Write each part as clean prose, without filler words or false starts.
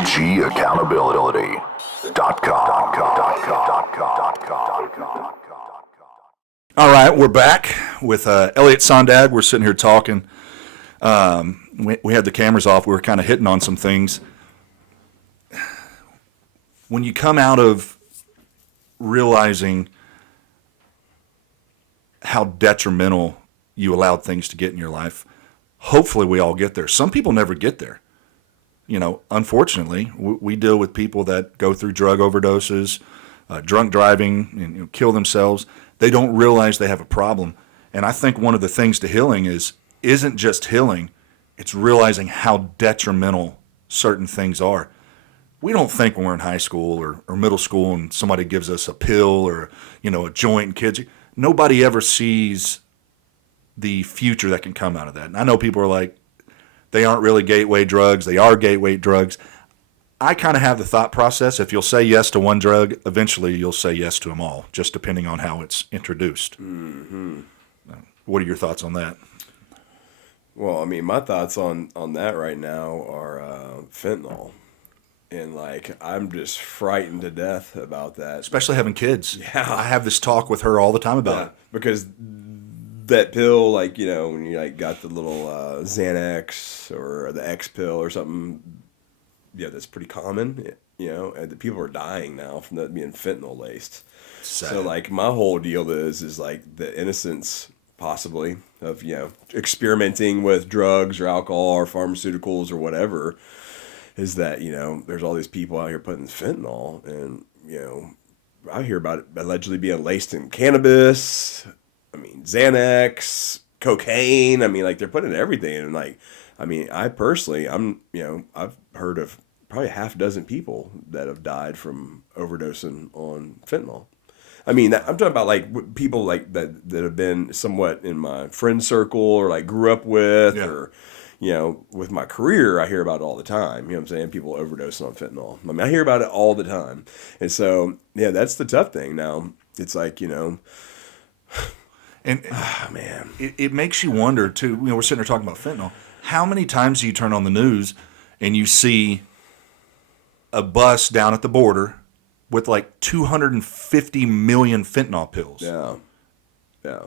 OGAccountability.com. All right, we're back with Elliot Sondag. We're sitting here talking. We had the cameras off. We were kind of hitting on some things. When you come out of realizing how detrimental you allowed things to get in your life, hopefully we all get there. Some people never get there. Unfortunately, we deal with people that go through drug overdoses, drunk driving, and kill themselves. They don't realize they have a problem. And I think one of the things to healing isn't just healing, it's realizing how detrimental certain things are. We don't think when we're in high school or middle school and somebody gives us a pill or, a joint and kids. Nobody ever sees the future that can come out of that. And I know people are like, they aren't really gateway drugs. They are gateway drugs. I kind of have the thought process, if you'll say yes to one drug, eventually you'll say yes to them all, just depending on how it's introduced. Mm-hmm. What are your thoughts on that? Well, my thoughts on that right now are fentanyl. And, I'm just frightened to death about that. Especially having kids. Yeah. I have this talk with her all the time about it. Because that pill, when you, got the little Xanax or the X pill or something, that's pretty common, and the people are dying now from that being fentanyl laced. Sad. So, my whole deal is the innocence, possibly, of, experimenting with drugs or alcohol or pharmaceuticals or whatever, is that, there's all these people out here putting fentanyl, and, I hear about it allegedly being laced in cannabis, Xanax, cocaine, they're putting everything in, I personally, I've heard of probably half a dozen people that have died from overdosing on fentanyl. I'm talking about people that have been somewhat in my friend circle or grew up with, yeah. or with my career, I hear about it all the time. You know what I'm saying? People overdosing on fentanyl. I hear about it all the time. And so, that's the tough thing. Now, it's and man, it makes you wonder, too. We're sitting here talking about fentanyl. How many times do you turn on the news and you see a bus down at the border with 250 million fentanyl pills? Yeah. Yeah.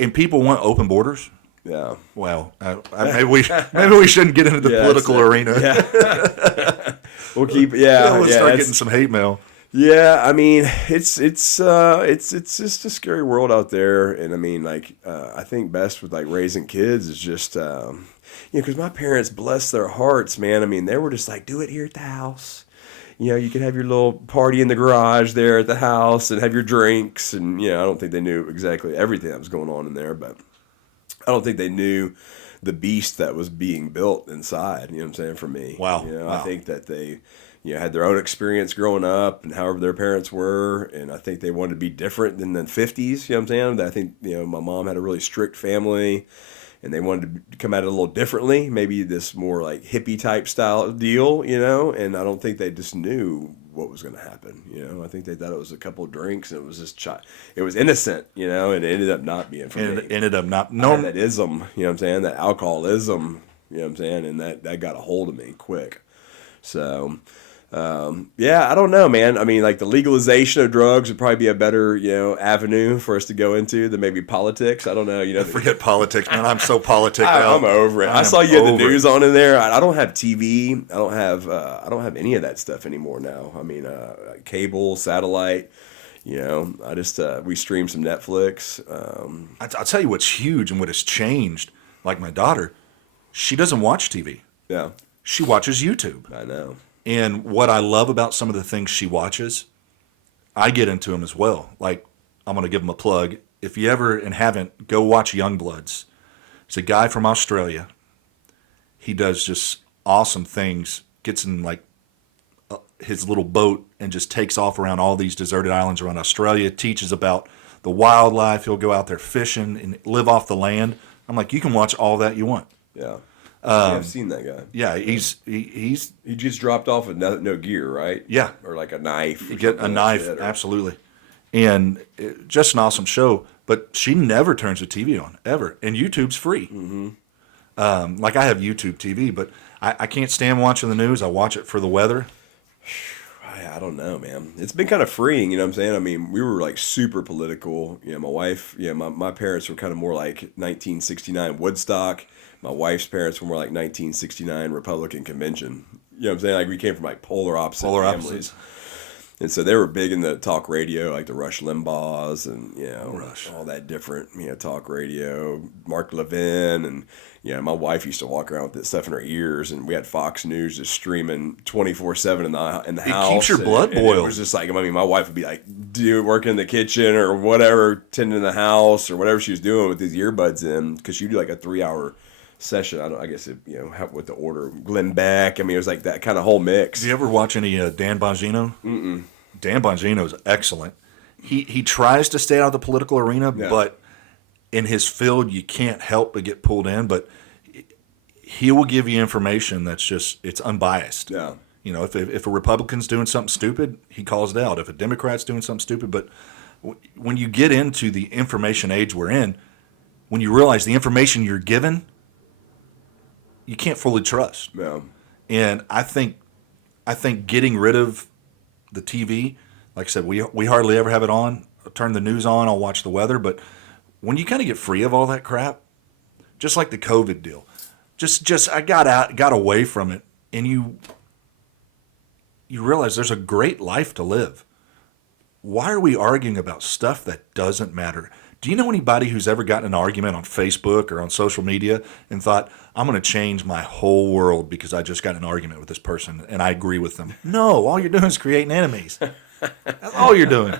And people want open borders? Yeah. Well, maybe we shouldn't get into the political arena. Yeah. We'll keep. Yeah. We'll start getting some hate mail. Yeah. It's just a scary world out there, and I think best with raising kids is just because my parents, bless their hearts, man. They were just do it here at the house. You could have your little party in the garage there at the house and have your drinks, and I don't think they knew exactly everything that was going on in there, but I don't think they knew the beast that was being built inside, you know what I'm saying, for me. Wow. Wow. I think that they, had their own experience growing up and however their parents were, and I think they wanted to be different than the 50s, you know what I'm saying? I think, my mom had a really strict family, and they wanted to come at it a little differently, maybe this more hippie type style deal, and I don't think they just knew what was going to happen, I think they thought it was a couple of drinks, and it was just it was innocent, and it ended up not being for me. It ended up not. No, that ism, you know what I'm saying, that alcoholism, you know what I'm saying, and that got a hold of me quick. So, I don't know, man. The legalization of drugs would probably be a better, avenue for us to go into than maybe politics. I don't know, Forget politics, man. I'm so politic now. I'm over it. I saw you had the news on in there. I don't have TV. I don't have any of that stuff anymore now. Cable, satellite. I just we stream some Netflix. I'll tell you what's huge and what has changed. Like my daughter, she doesn't watch TV. Yeah, she watches YouTube. I know. And what I love about some of the things she watches, I get into them as well. I'm going to give them a plug. If you ever and haven't, go watch Youngbloods. It's a guy from Australia. He does just awesome things. Gets in his little boat and just takes off around all these deserted islands around Australia. Teaches about the wildlife. He'll go out there fishing and live off the land. I'm like, you can watch all that you want. Yeah. I've seen that guy. Yeah, he just dropped off with no gear, right? Yeah, or a knife. You get a knife, absolutely, and just an awesome show. But she never turns the TV on ever, and YouTube's free. Mm-hmm. Like I have YouTube TV, but I can't stand watching the news. I watch it for the weather. I don't know, man. It's been kind of freeing, you know what I'm saying? I mean, we were like super political. You know, my wife, my parents were kind of more like 1969 Woodstock. My wife's parents were more like 1969 Republican Convention. You know what I'm saying? Like we came from like polar opposite Polar families. opposites. And so they were big in the talk radio, like the Rush Limbaughs and, Rush. all that different, talk radio, Mark Levin. And, my wife used to walk around with that stuff in her ears, and we had Fox News just streaming 24/7 in the house. Keeps your blood And boiled. it was just like, I mean, my wife would be like, working in the kitchen or whatever, tending the house or whatever she was doing with these earbuds in, because she'd do like a 3-hour session. I guess it, with the order, Glenn Beck. I mean, it was like that kind of whole mix. Do you ever watch any Dan Bongino? Mm-mm. Dan Bongino is excellent. He tries to stay out of the political arena, Yeah. but in his field, you can't help but get pulled in. But he will give you information that's just, it's unbiased. Yeah. If a Republican's doing something stupid, he calls it out. If a Democrat's doing something stupid, but when you get into the information age we're in, when you realize the information you're given, you can't fully trust. Yeah. And I think getting rid of the TV, like I said, we hardly ever have it on. I'll turn the news on, I'll watch the weather, but when you kind of get free of all that crap, just like the COVID deal, just I got away from it, and you realize there's a great life to live. Why are we arguing about stuff that doesn't matter? Do you know anybody who's ever gotten an argument on Facebook or on social media and thought, I'm going to change my whole world because I just got in an argument with this person and I agree with them? No, all you're doing is creating enemies. That's all you're doing.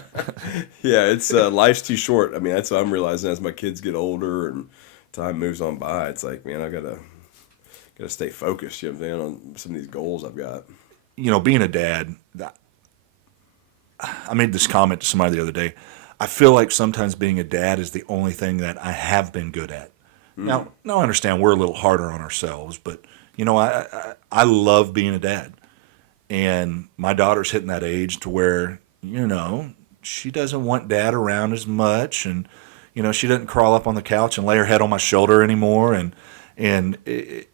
Yeah, it's life's too short. I mean, that's what I'm realizing as my kids get older and time moves on by. It's like, man, I gotta stay focused. You know what I'm saying, on some of these goals I've got. Being a dad, I made this comment to somebody the other day. I feel like sometimes being a dad is the only thing that I have been good at. Now I understand we're a little harder on ourselves, but I love being a dad, and my daughter's hitting that age to where she doesn't want dad around as much, and she doesn't crawl up on the couch and lay her head on my shoulder anymore, and it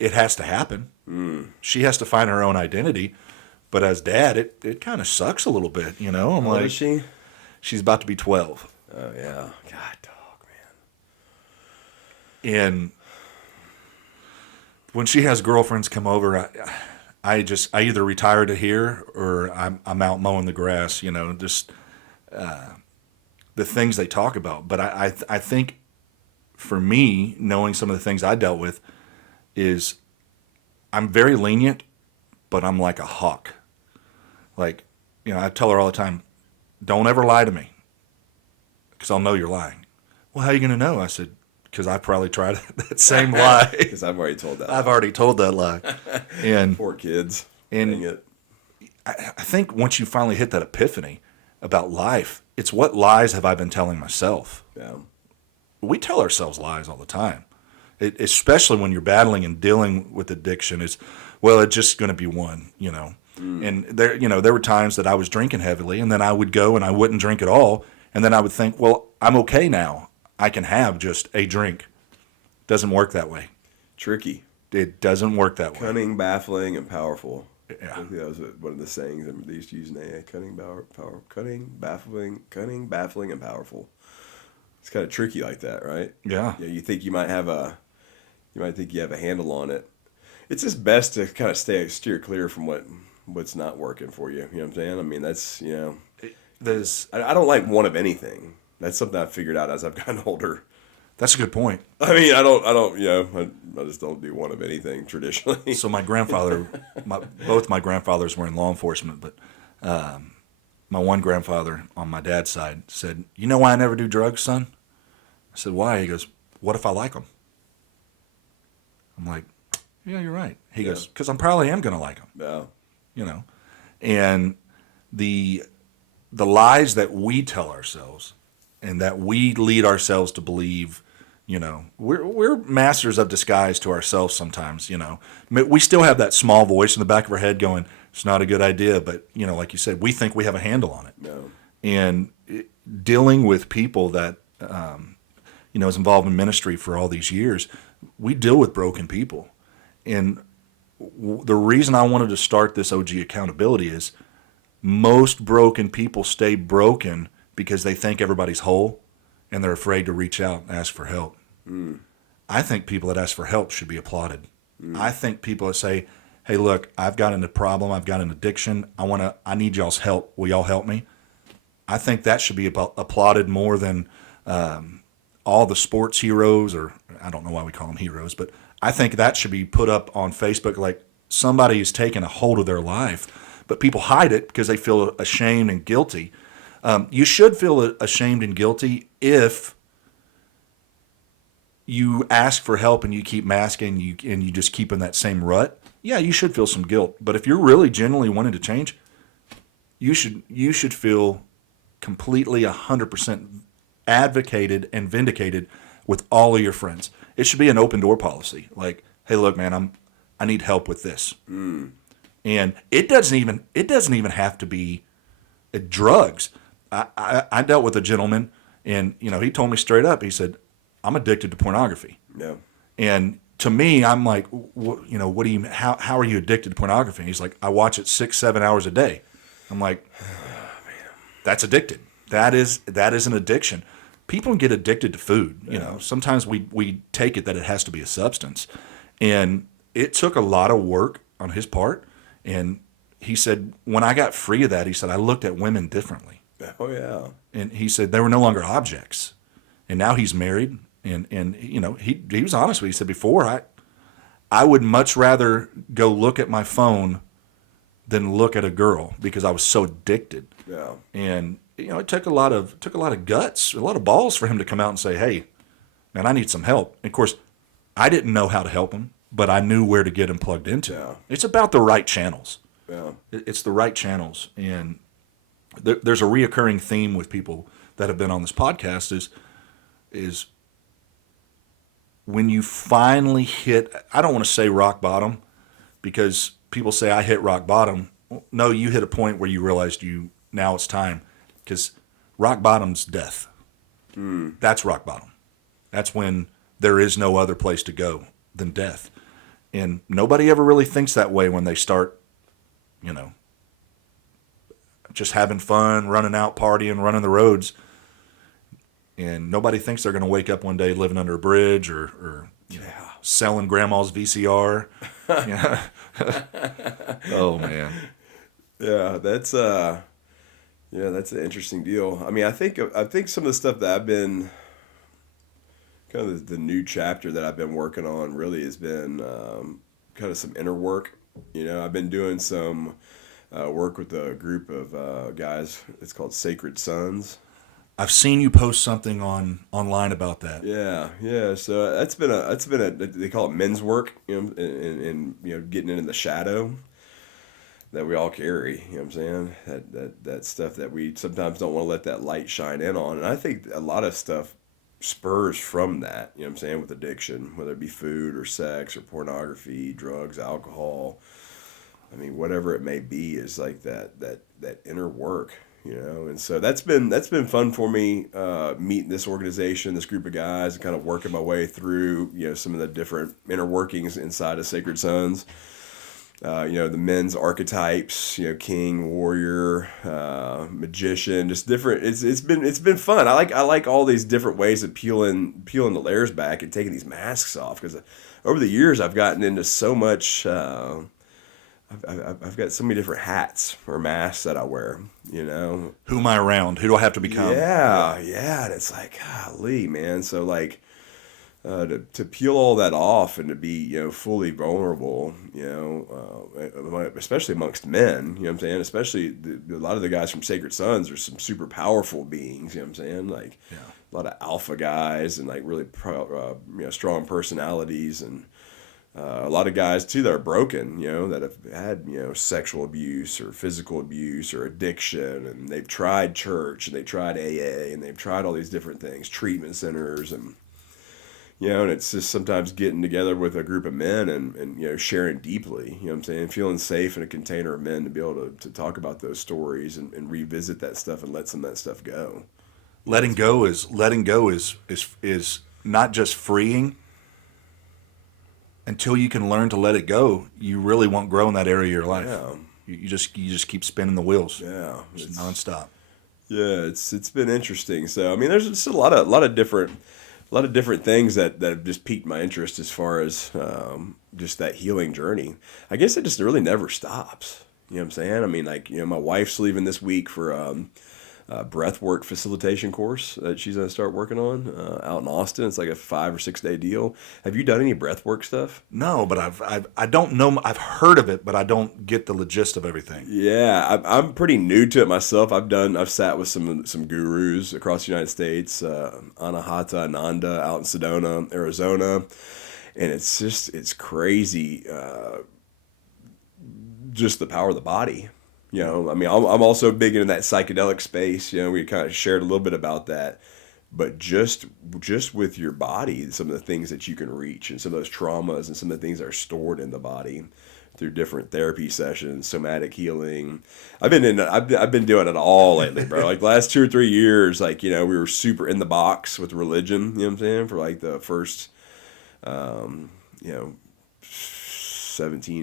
has to happen. She has to find her own identity, but as dad, it kind of sucks a little bit. I'm How old like, is she? she's about to be 12. Oh yeah, God, dog, man. And when she has girlfriends come over, I either retire to here or I'm out mowing the grass. Just the things they talk about. But I think for me, knowing some of the things I dealt with, is I'm very lenient, but I'm like a hawk. Like, I tell her all the time, don't ever lie to me, because I'll know you're lying. Well, how are you going to know? I said, because I probably tried that same lie. Because I've already told that. I've already told that lie. And Poor kids. And- Dang it. I think once you finally hit that epiphany about life, it's what lies have I been telling myself? Yeah. We tell ourselves lies all the time, especially when you're battling and dealing with addiction. It's just going to be one, And there were times that I was drinking heavily, and then I would go and I wouldn't drink at all, and then I would think, well, I'm okay now. I can have just a drink. Doesn't work that way. Tricky. It doesn't work that way. Cunning, baffling, and powerful. Yeah. I think that was one of the sayings that they used to use in AA. Cunning, cunning, baffling, and powerful. It's kind of tricky like that, right? Yeah. You think you might think you have a handle on it. It's just best to kind of steer clear from what's not working for you. You know what I'm saying? I mean, that's I don't like one of anything. That's something I've figured out as I've gotten older. That's a good point. I mean, I don't, I just don't do one of anything traditionally. So my grandfather, both my grandfathers were in law enforcement, but my one grandfather on my dad's side said, "You know why I never do drugs, son?" I said, "Why?" He goes, "What if I like them?" I'm like, "Yeah, you're right." He goes, "Because I probably am going to like them." Yeah. And the lies that we tell ourselves and that we lead ourselves to believe, we're masters of disguise to ourselves sometimes. We still have that small voice in the back of our head going, it's not a good idea, but like you said, we think we have a handle on it. No. And dealing with people that is involved in ministry for all these years, we deal with broken people. And the reason I wanted to start this OG accountability is most broken people stay broken because they think everybody's whole and they're afraid to reach out and ask for help. I think people that ask for help should be applauded. I think people that say, hey, look, I've got a problem, I've got an addiction, I need y'all's help. Will y'all help me? I think that should be applauded more than all the sports heroes, or I don't know why we call them heroes, but I think that should be put up on Facebook like somebody is taking a hold of their life. But people hide it because they feel ashamed and guilty. You should feel ashamed and guilty if you ask for help and you keep masking and you just keep in that same rut. Yeah, you should feel some guilt. But if you're really genuinely wanting to change, you should feel completely 100% advocated and vindicated with all of your friends. It should be an open door policy. Like, hey, look, man, I need help with this. And it doesn't even have to be drugs. I dealt with a gentleman, and he told me straight up. He said, I'm addicted to pornography. Yeah. And to me, I'm like, what do you? How are you addicted to pornography? And he's like, I watch it 6-7 hours a day. I'm like, that's addicted. That is an addiction. People can get addicted to food. Sometimes we take it that it has to be a substance, and it took a lot of work on his part. And he said, when I got free of that, he said, I looked at women differently. Oh yeah. And he said they were no longer objects. And now he's married, and he was honest with me. He said, before I would much rather go look at my phone than look at a girl because I was so addicted. Yeah. And it took a lot of guts, a lot of balls for him to come out and say, hey, man, I need some help. And of course, I didn't know how to help him, but I knew where to get him plugged into. Yeah. It's about the right channels. Yeah. It's the right channels. And there's a reoccurring theme with people that have been on this podcast is when you finally hit, I don't want to say rock bottom because people say I hit rock bottom. No, you hit a point where you realized now it's time, because rock bottom's death. That's rock bottom. That's when there is no other place to go than death. And nobody ever really thinks that way when they start, just having fun, running out, partying, running the roads. And nobody thinks they're going to wake up one day living under a bridge or selling grandma's VCR. Oh man. Yeah, that's an interesting deal. I mean, I think some of the stuff that I've been kind of the new chapter that I've been working on really has been kind of some inner work. I've been doing some work with a group of guys. It's called Sacred Sons. I've seen you post something online about that. Yeah. So that's been a they call it men's work, and getting into the shadow that we all carry. You know what I'm saying? That stuff that we sometimes don't want to let that light shine in on. And I think a lot of stuff spurs from that. You know what I'm saying? With addiction, whether it be food or sex or pornography, drugs, alcohol. I mean, whatever it may be, is like that inner work. And so that's been fun for me, meeting this organization, this group of guys, and kind of working my way through, some of the different inner workings inside of Sacred Sons. The men's archetypes, king, warrior, magician, just different. It's been fun. I like all these different ways of peeling the layers back and taking these masks off, because over the years I've gotten into so much. I've got so many different hats or masks that I wear, Who am I around? Who do I have to become? Yeah. And it's like, golly, man. So like, to peel all that off and to be, fully vulnerable, especially amongst men, you know what I'm saying? Especially a lot of the guys from Sacred Sons are some super powerful beings, you know what I'm saying? Like a lot of alpha guys and like really, strong personalities, and a lot of guys too that are broken, that have had, sexual abuse or physical abuse or addiction, and they've tried church and they've tried AA and they've tried all these different things, treatment centers, and and it's just sometimes getting together with a group of men and sharing deeply, you know what I'm saying, feeling safe in a container of men to be able to talk about those stories and revisit that stuff and let some of that stuff go. Letting go is not just freeing, until you can learn to let it go, you really won't grow in that area of your life. Yeah. You just keep spinning the wheels. Yeah. Just nonstop. Yeah, it's been interesting. So I mean, there's just a lot of different things that have just piqued my interest as far as just that healing journey. I guess it just really never stops. You know what I'm saying? I mean, like, my wife's leaving this week for a breathwork facilitation course that she's gonna start working on out in Austin. It's like a 5 or 6 day deal. Have you done any breathwork stuff? No, but I don't know. I've heard of it, but I don't get the gist of everything. Yeah, I'm pretty new to it myself. I've sat with some gurus across the United States, Anahata Ananda out in Sedona, Arizona, and it's crazy, just the power of the body. I mean, I'm also big into that psychedelic space. We kind of shared a little bit about that, but just with your body, some of the things that you can reach, and some of those traumas, and some of the things that are stored in the body through different therapy sessions, somatic healing. I've been doing it all lately, bro. Like the last 2 or 3 years, like, we were super in the box with religion. You know what I'm saying? For like the first, 17,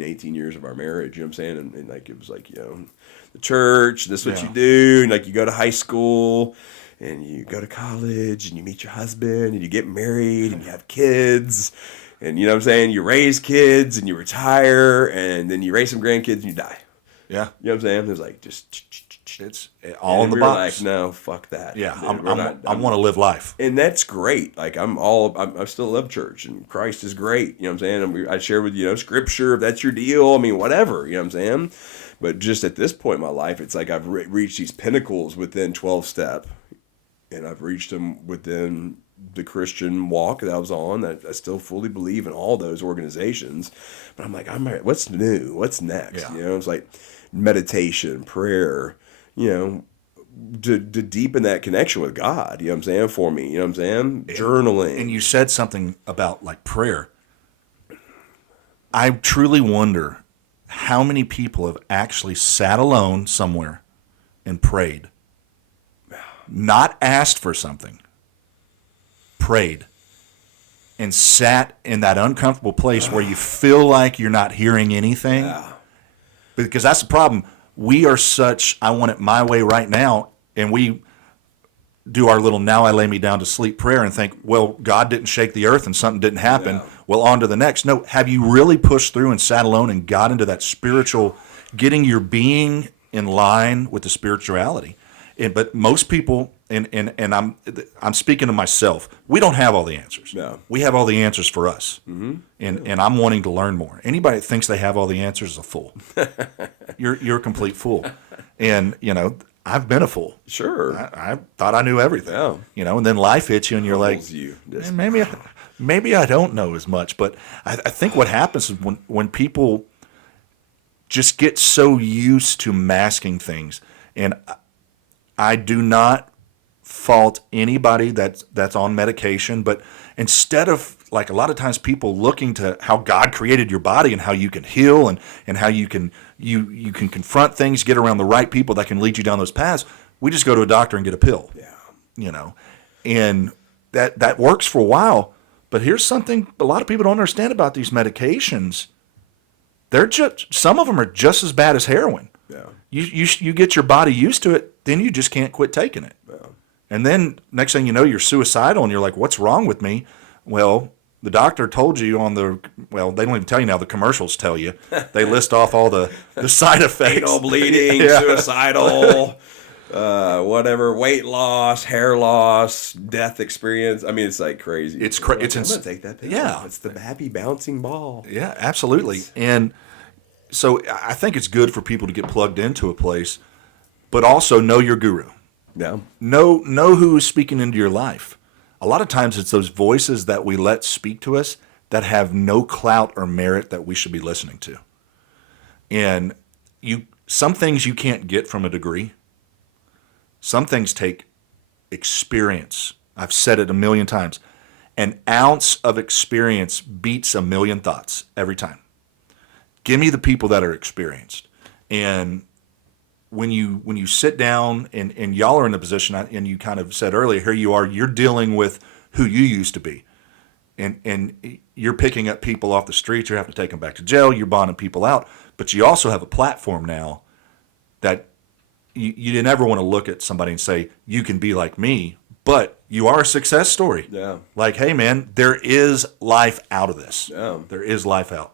18 years of our marriage. You know what I'm saying? And like it was like, the church, this is what you do, and like you go to high school and you go to college and you meet your husband and you get married and you have kids, and you know what I'm saying, you raise kids and you retire, and then you raise some grandkids and you die. Yeah. You know what I'm saying? There's like just It's all in the we box. Like, no, fuck that. Yeah, Man, I want to live life. and that's great. Like I still love church, and Christ is great. You know what I'm saying? And I share with scripture, if that's your deal. I mean, whatever. You know what I'm saying? But just at this point in my life, it's like I've reached these pinnacles within 12-step, and I've reached them within the Christian walk that I was on. That I still fully believe in all those organizations. But I'm like, what's new? What's next? Yeah. It's like meditation, prayer. To deepen that connection with God, you know what I'm saying, for me, you know what I'm saying? Journaling. And you said something about like prayer. I truly wonder how many people have actually sat alone somewhere and prayed. Not asked for something. Prayed. And sat in that uncomfortable place where you feel like you're not hearing anything. Yeah. Because that's the problem. We are such, I want it my way right now, and we do our little now I lay me down to sleep prayer and think, well, God didn't shake the earth and something didn't happen. Yeah. Well, on to the next. No, have you really pushed through and sat alone and got into that spiritual, getting your being in line with the spirituality? But most people, and I'm speaking to myself, we don't have all the answers. No. We have all the answers for us. Mm-hmm. And I'm wanting to learn more. Anybody that thinks they have all the answers is a fool. You're a complete fool. And, I've been a fool. Sure. I thought I knew everything. Yeah. And then life hits you and you're like, Humbles you. "Eh, maybe I don't know as much. But I think what happens is when people just get so used to masking things, and I do not fault anybody that's on medication, but instead of, like, a lot of times people looking to how God created your body and how you can heal and how you can confront things, get around the right people that can lead you down those paths, we just go to a doctor and get a pill. Yeah. And that works for a while. But here's something a lot of people don't understand about these medications. Some of them are just as bad as heroin. Yeah. You get your body used to it, then you just can't quit taking it. Yeah. And then next thing you know, you're suicidal and you're like, what's wrong with me? Well, the doctor told you they don't even tell you now, the commercials tell you. They list off all the side effects. Anal bleeding, Yeah. suicidal, whatever, weight loss, hair loss, death experience. I mean, it's like crazy. It's I'm going to take that pill. Yeah. It's the happy bouncing ball. Yeah, absolutely. And so I think it's good for people to get plugged into a place, but also know your guru. Yeah. Know who is speaking into your life. A lot of times it's those voices that we let speak to us that have no clout or merit that we should be listening to. And some things you can't get from a degree. Some things take experience. I've said it a million times. An ounce of experience beats a million thoughts every time. Give me the people that are experienced. And when you sit down and y'all are in a position, and you kind of said earlier, here you are, you're dealing with who you used to be. And you're picking up people off the streets. You're having to take them back to jail. You're bonding people out. But you also have a platform now that you never want to look at somebody and say, you can be like me, but you are a success story. Yeah. Like, hey, man, there is life out of this. Yeah. There is life out.